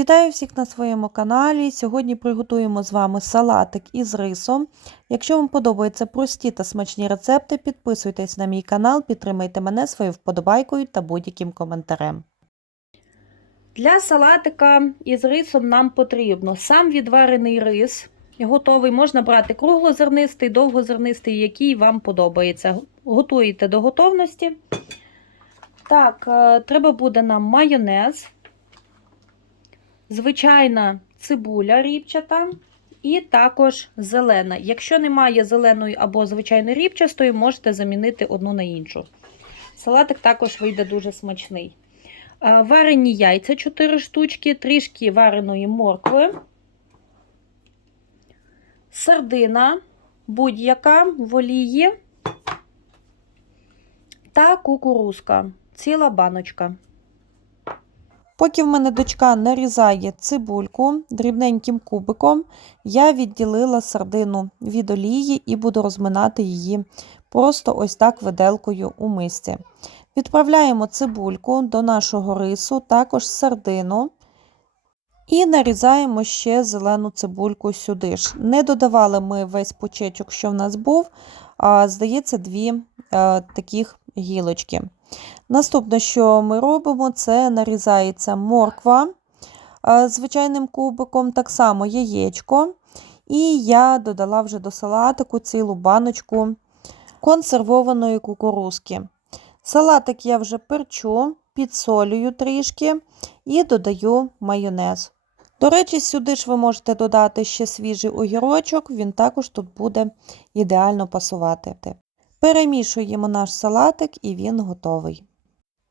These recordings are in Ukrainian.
Вітаю всіх на своєму каналі. Сьогодні приготуємо з вами салатик із рисом. Якщо вам подобаються прості та смачні рецепти, підписуйтесь на мій канал, підтримайте мене своєю вподобайкою та будь-яким коментарем. Для салатика із рисом нам потрібно сам відварений рис. Готовий, можна брати круглозернистий, довгозернистий, який вам подобається. Готуєте до готовності. Так, е, треба буде нам майонез звичайна цибуля ріпчата і також зелена. Якщо немає зеленої або звичайної ріпчастої, можете замінити одну на іншу. Салатик також вийде дуже смачний. Варені яйця 4 штучки, трішки вареної моркви, сардина будь-яка в олії та кукурузка, ціла баночка. Поки в мене дочка нарізає цибульку дрібненьким кубиком, я відділила сардину від олії і буду розминати її просто ось так виделкою у мисці. Відправляємо цибульку до нашого рису, також сардину. І нарізаємо ще зелену цибульку сюди ж. Не додавали ми весь почечок, що в нас був, а здається, дві е, таких гілочки. Наступне, що ми робимо, це нарізається морква е, звичайним кубиком, так само яєчко. І я додала вже до салатику цілу баночку консервованої кукурузки. Салатик я вже перчу, підсолюю трішки і додаю майонез. До речі, сюди ж ви можете додати ще свіжий огірочок, він також тут буде ідеально пасувати. Перемішуємо наш салатик і він готовий.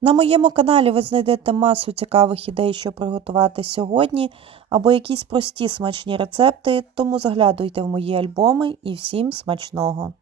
На моєму каналі ви знайдете масу цікавих ідей, що приготувати сьогодні, або якісь прості смачні рецепти, тому заглядуйте в мої альбоми і всім смачного!